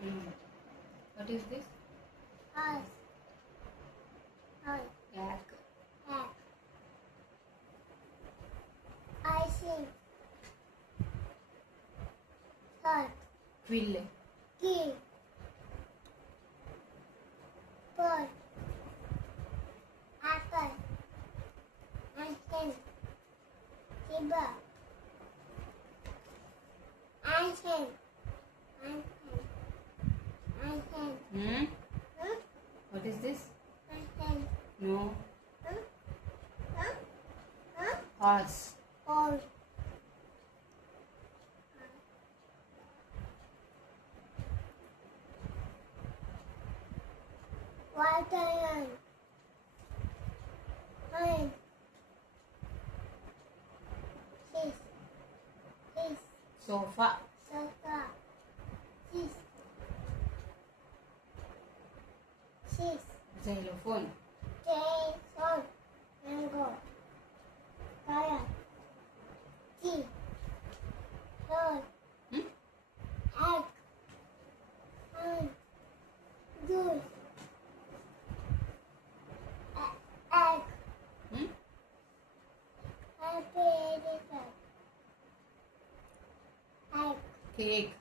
Mm. What is this? Horse. Horse. Yak. Yak. Icing. Salt. Quill. Key. Bird. Apple. Ant. Zebra. Ant. Ant. Ant. Hmm? Huh? What is this? Ant. No. Huh? Huh? Huh? Horse. Or. Watermelon. Lion. Fish. Fish. Sofa. Sofa. Fish. Fish. Xylophone. Jason. Mango. Carrot. Tea. Roll. Hmm? Egg. Ham. Juice. Egg. Hmm? Happy elephant. Egg. Cake.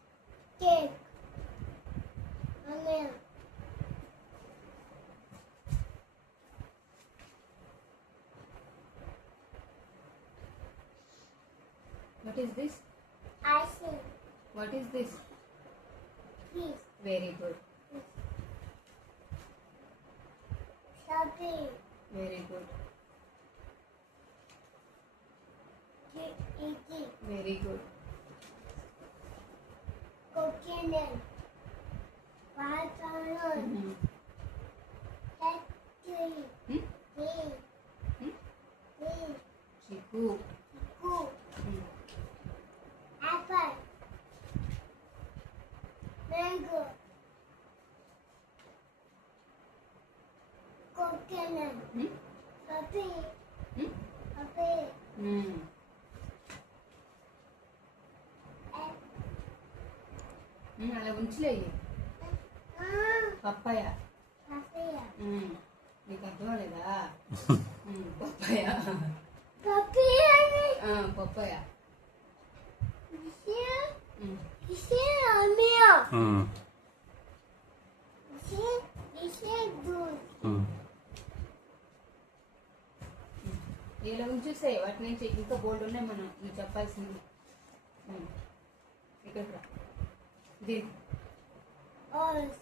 Cake. Onion. What is this? Icing. What is this? Fish. Very good. Strawberry. Very good. Eating. Very good. Coconut. Watermelon. Hmm. Factory. Hmm? Tea. Hmm? Tea. Chiku. Cool. Hmm. Apple. Mango. Coconut. Hmm? Strawberry. Hmm? Strawberry. Hmm. Hmm, అలా ఉంచలే papaya Papaya. నీకు అర్థమలేదా papaya Papaya. Papaya Ici, Amir. Hmm. Ici, good. Hmm. ఇలా ఉంచేసే వాటి నుంచి ఇంకా బోల్డ్ ఉన్నాయి మనం నువ్వు చెప్పాల్సింది ఇక్కడ దీని Orange.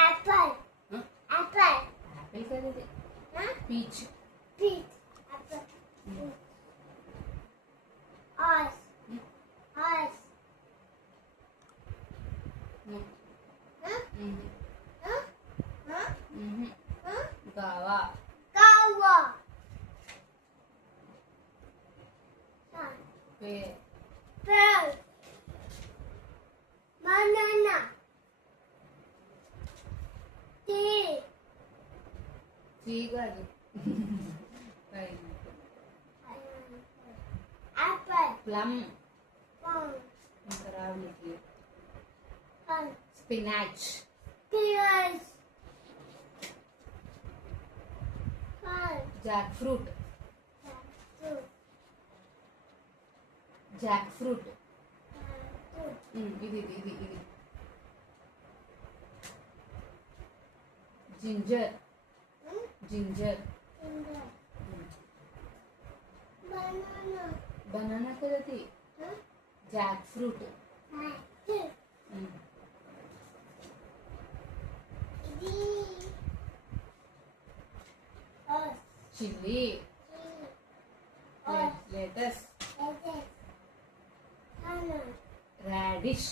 Apple. Apple. యాపిల్ కదా ఇది Huh? Peach Peach. Apple. Horse. Horse. Huh? Huh? Huh? Huh? గావా Cow. Sun. Pearl. Banana. Tea. చీగాదు Apple. Plum Plum. ఇంకా రావులకి Plum. Spinach Pears. Plum. Jack fruit Fruit. Jack fruit Fruit. ఇది ఇది ఇది ఇది ginger ginger Banana. Banana కదా అది Huh? Jackfruit This. Horse. Chilli Horse. Lettuce Lettuce. Onion. Radish